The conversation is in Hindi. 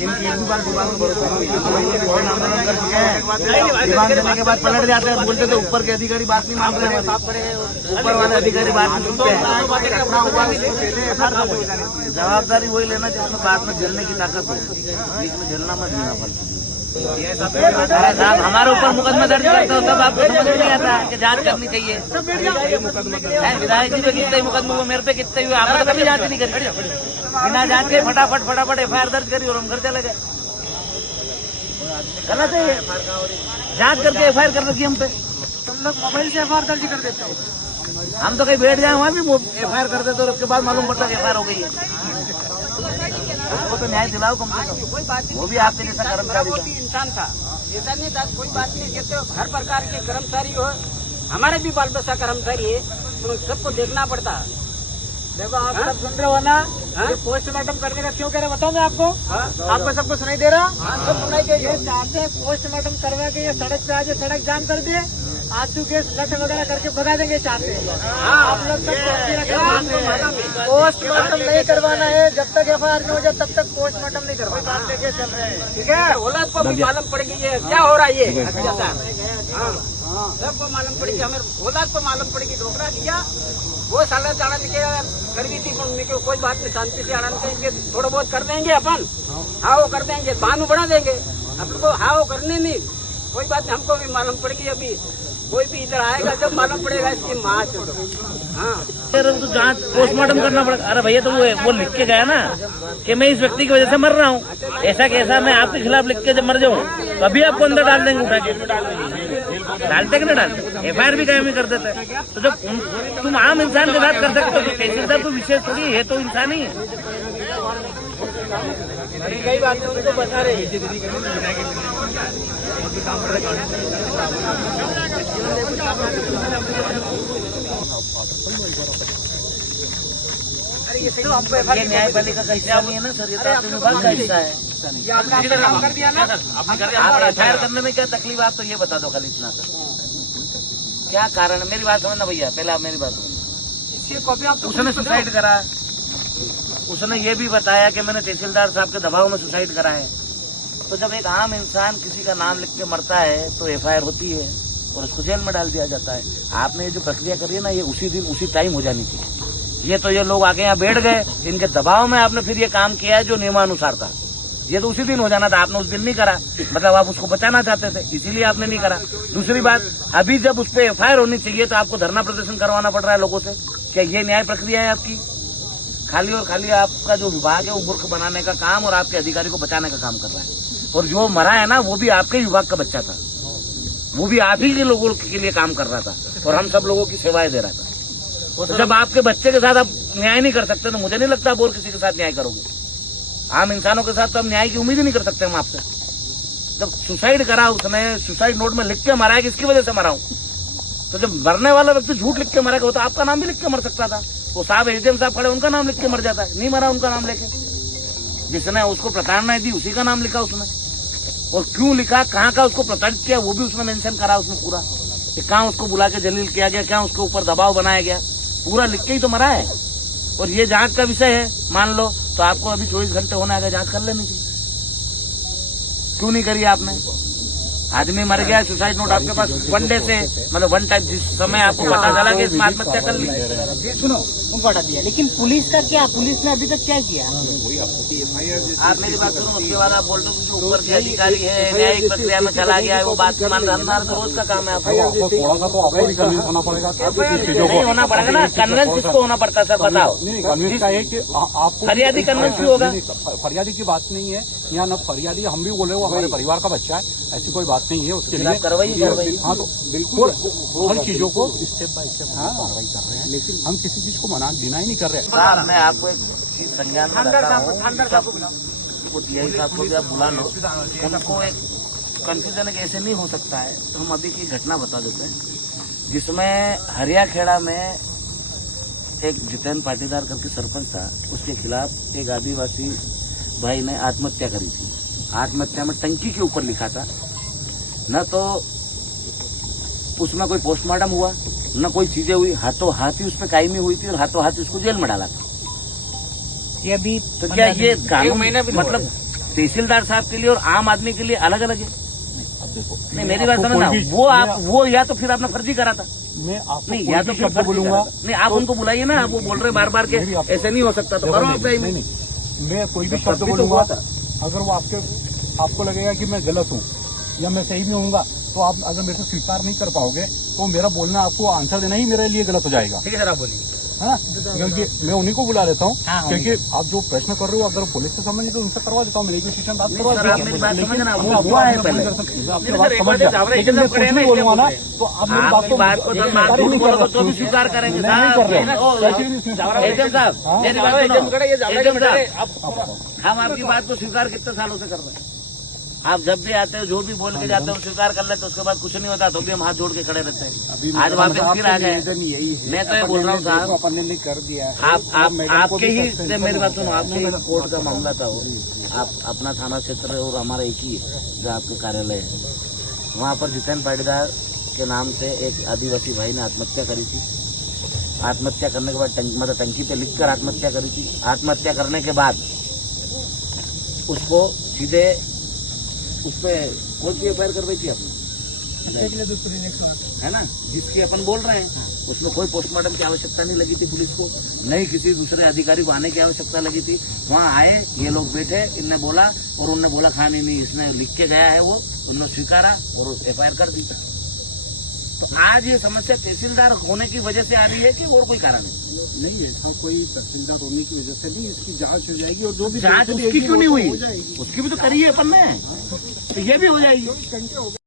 इनकी एक भी बार दिमाग में भरोसा नहीं, आंदोलन कर चुके हैं, दिमाग देने के बाद पलट जाते हैं, बोलते थे ऊपर के अधिकारी बात नहीं मान रहे हैं, ऊपर वाले अधिकारी बात नहीं सुनते हैं। जवाबदारी वही लेना जिसमें बाद में झेलने की ताकत हो, बीच में झेलना मत देना पड़ता। अरे साहब हमारे ऊपर मुकदमा दर्ज करते हो तब आपको समझ नहीं आता कि जांच करनी चाहिए। विधायक जी पे कितने मुकदमे हुए, मेरे पे कितने हुए, आपने कभी जांच नहीं करी। बिना जांच के फटाफट एफआईआर दर्ज करी और हम घर चले गए। गलत है ये, जांच करके एफआईआर कर रखी हम पे। तुम लोग मोबाइल से एफआईआर दर्ज कर देते हो, हम तो कहीं बैठ जाए वहाँ भी एफआईआर कर देते और उसके बाद मालूम पड़ता है एफआईआर हो गई है। वो तो न्याय दिलाओ कम से कम, कोई बात नहीं, वो भी आपके जैसा कर्मचारी वो भी इंसान था, ऐसा नहीं था, कोई बात नहीं। ये तो हर प्रकार के कर्मचारी हो, हमारे भी बाल बच्चा कर्मचारी है, तो सबको देखना पड़ता है। देखो आप सब सुन रहे हो ना, ये पोस्टमार्टम करने का क्यों कह रहे बताओ मैं आपको। आपको सबको सुनाई दे रहा, सब सुनाई दे। ये चाहते हैं पोस्टमार्टम करवा के ये सड़क पे आज सड़क जाम कर दे, आंसू के लठ वगैरह करके भगा देंगे चाहते हैं। आप लोग सब पोस्टमार्टम नहीं करवाना है, जब तक एफआईआर नहीं हो जाए तब तक पोस्टमार्टम नहीं करवाना। बात लेके चल रहे हैं, ठीक है। औलाद को भी मालूम पड़ेगी ये क्या हो रहा है ये। सबको मालूम पड़ेगी, हमें औलाद को मालूम पड़ेगी। ढोकरा दिया वो साला चाड़ा के कर दी थी, कोई बात नहीं, शांति से आनंद देंगे, थोड़ा बहुत कर देंगे अपन। हाँ वो कर देंगे, बानू बढ़ा देंगे अपन को। हाँ वो करने नहीं, कोई बात नहीं, हमको भी मालूम पड़ेगी। अभी कोई भी इधर आएगा जब मालूम पड़ेगा इसकी माँ से। हाँ तो जांच पोस्टमार्टम करना पड़ेगा। अरे भैया तो वो लिख के गया ना कि मैं इस व्यक्ति की वजह से मर रहा हूँ, ऐसा कैसा मैं आपके खिलाफ लिख के जब मर जाऊँ तो अभी आपको अंदर डाल देंगे उठा के। डालते कि नहीं डालते, एफआईआर भी कायम ही कर देते हैं। तो जब तुम आम इंसान के साथ कर सकते हो तो तहसीलदार तो विशेष थोड़ी है, तो इंसान ही है। कई बातें उनको बता रहे हैं। अरे ये न्यायपालिका का हिस्सा नहीं है ना सर, ये तो आपके विभाग का हिस्सा है। आपने काम कर दिया ना। आप एफआईआर करने में क्या तकलीफ, आप तो ये बता दो खाली इतना सर, क्या कारण है? मेरी बात समझना भैया, पहले आप मेरी बात समझना। इसकी कॉपी आप उसने सुसाइड करा, उसने ये भी बताया कि मैंने तहसीलदार साहब के दबाव में सुसाइड करा है। तो जब एक आम इंसान किसी का नाम लिख के मरता है तो एफआईआर होती है और उसको जेल में डाल दिया जाता है। आपने ये जो प्रक्रिया करी है ना, ये उसी दिन उसी टाइम हो जानी चाहिए। ये तो ये लोग आके यहाँ बैठ गए, इनके दबाव में आपने फिर ये काम किया है जो नियमानुसार था। ये तो उसी दिन हो जाना था, आपने उस दिन नहीं करा, मतलब आप उसको बचाना चाहते थे, इसीलिए आपने नहीं करा। दूसरी बात, अभी जब उस पर एफआईआर होनी चाहिए तो आपको धरना प्रदर्शन करवाना पड़ रहा है लोगों से। क्या ये न्याय प्रक्रिया है आपकी? खाली और खाली आपका जो विभाग है वो मूर्ख बनाने का काम और आपके अधिकारी को बचाने का काम कर रहा है। और जो मरा है ना वो भी आपके विभाग का बच्चा था, वो भी आप ही के लोगों के लिए काम कर रहा था और हम सब लोगों की सेवाएं दे रहा था। तो जब आपके बच्चे के साथ आप न्याय नहीं कर सकते तो मुझे नहीं लगता आप और किसी के साथ न्याय करोगे। आम इंसानों के साथ तो हम न्याय की उम्मीद ही नहीं कर सकते हम आपसे। जब सुसाइड करा उसने, सुसाइड नोट में लिख के मरा है किसकी वजह से मरा हूं, तो जब मरने वाला व्यक्ति झूठ लिख के मरेगा तो आपका नाम भी लिख के मर सकता था। वो साहब एडीएम साहब खड़े, उनका नाम लिख के मर जाता है, नहीं मरा उनका नाम लेके। जिसने उसको प्रताड़ना दी उसी का नाम लिखा उसने, और क्यों लिखा, कहाँ का उसको प्रताड़ित किया वो भी उसमें मेंशन करा उसमें पूरा, कि कहाँ उसको बुला के जलील किया गया, क्या उसके ऊपर दबाव बनाया गया, पूरा लिख के ही तो मरा है। और ये जांच का विषय है मान लो तो आपको अभी 24 घंटे होने आगे जांच कर लेनी थी, क्यों नहीं करी आपने? आदमी मर गया, सुसाइड नोट आपके पास वन डे से, मतलब वन टाइम, जिस समय आपको पता चला कि इसमें आत्महत्या कर ली। सुनो उनको हटा दिया, लेकिन पुलिस का क्या, पुलिस ने अभी तक क्या किया? आप मेरी बात सुनो, उसके बाद आप बोल रहे हो जो ऊपर के अधिकारी है न्यायिक प्रक्रिया में चला गया है वो बात मान रहा, रोज का काम है आपको। थोड़ा सा तो आपको भी कन्विंस होना पड़ेगा, नहीं होना पड़ेगा ना, कन्वेंस किसको होना पड़ता है सर बताओ? नहीं कन्विंस का है कि आपको फरियादी कन्वेंस भी होगा। फरियादी की बात नहीं है यहाँ, न फरियादी, हम भी बोले वो हमारे परिवार का बच्चा है, ऐसी कोई बात नहीं है उसके लिए। करवाइए। हाँ तो बिल्कुल हर चीजों को स्टेप बाय स्टेप कार्रवाई कर रहे हैं, लेकिन हम किसी चीज को मना डिनाई नहीं कर रहे। साहब मैं आपको एक चीज संज्ञान में रखता हूँ, DI साहब को भी आप बुला लो, उनको एक कंफ्यूजन है कि ऐसे नहीं हो सकता है। तो हम अभी की घटना बता देते हैं जिसमें हरियाखेड़ा में एक जितेंद्र पाटीदार करके सरपंच था, उसके खिलाफ एक आदिवासी भाई ने आत्महत्या करी थी। आत्महत्या में टंकी के ऊपर लिखा था, न तो उसमें कोई पोस्टमार्टम हुआ न कोई चीजें हुई, हाथों हाथ ही उस पर कायमी हुई थी और हाथों हाथ उसको जेल में डाला था। ये अभी तो क्या ये कानून मतलब तहसीलदार साहब के लिए और आम आदमी के लिए अलग अलग है। अब देखो, नहीं मेरी बात आपको समझना, कोई भी- वो या तो फिर आपने फर्जी करा था, मैं आपको नहीं कोई या भी तो फिर शब्द फर्जी बोलूंगा करा था। नहीं आप उनको बुलाइए ना, आप वो बोल रहे बार बार के मेरी आपको- ऐसे नहीं हो सकता, तो देखो, करो आप नहीं, नहीं, नहीं, मैं कोई भी तो शब्द तब भी तो बोलूंगा हुआ था। अगर वो आपको लगेगा कि मैं गलत हूँ या मैं सही भी होऊंगा, तो आप अगर मेरे से स्वीकार नहीं कर पाओगे तो मेरा बोलना, आपको आंसर देना ही मेरे लिए गलत हो जाएगा, ठीक है सर आप बोलिए। है ना? क्योंकि मैं उन्हीं को बुला लेता हूँ, हाँ, क्योंकि आप जो प्रश्न कर रहे हो अगर पुलिस से संबंधित तो उनसे करवा देता हूँ, मेरी स्टेशन बात नहीं करवा सर, देता आप हूँ। मेरी बात लेकिन समझना, वो मैं आपकी हुआ बात है नहीं पहले। कर सकता, मैं आपकी नहीं बात सर, एक समझ बार गया, आप लेकिन मैं कुछ भी बोलूंगा ना तो आप मेरी बात आपकी को बात को 10 बार स्वीकार ही झूठ नहीं बोलोगे कर तो भी सकते। स्वीकार करेंगे मैं नहीं कर साहब। रहा हूँ। ओ, कैसे भी नहीं स्वीकार एजेंट साहब हाँ। मेरी बात सुनो, एजेंट साहब आप- हम आपकी बात को स्वीकार कितने सालों से कर रहे हैं? आप जब भी आते हो जो भी बोल के जाते हो स्वीकार कर लेते हो, उसके बाद कुछ नहीं होता तो भी हम हाथ जोड़ के खड़े रहते हैं। आज वापस फिर आ गए। मैं तो ये बोल रहा हूँ साहब, अपन ने कर दिया है। आपके ही मेरी बात सुनो, आपके ही कोर्ट का मामला था वो। आप अपना थाना क्षेत्र और हमारा एक ही है जो आपके कार्यालय है, वहाँ पर जितेंद्र पाटीदार के नाम से एक आदिवासी भाई ने आत्महत्या करी थी। आत्महत्या करने के बाद टंकी पे लिखकर आत्महत्या करी थी। आत्महत्या करने के बाद उसको सीधे उस पर कौन सी एफ आई आर करवाई थी आपने, है ना, जिसकी अपन बोल रहे हैं, उसमें कोई पोस्टमार्टम की आवश्यकता नहीं लगी थी पुलिस को, नहीं किसी दूसरे अधिकारी को आने की आवश्यकता लगी थी। वहाँ आए ये लोग बैठे, इनने बोला और उनने बोला खान नहीं, इसने लिख के गया है, वो उन्होंने स्वीकारा और एफ आई आर कर दी। तो आज ये समस्या तहसीलदार होने की वजह से आ रही है कि और कोई कारण है? नहीं ऐसा कोई तहसीलदार होने की वजह से नहीं, इसकी जांच हो जाएगी और जो भी जांच उसकी क्यों नहीं हुई? उसकी भी तो करी है अपन ने, तो ये भी हो जाएगी।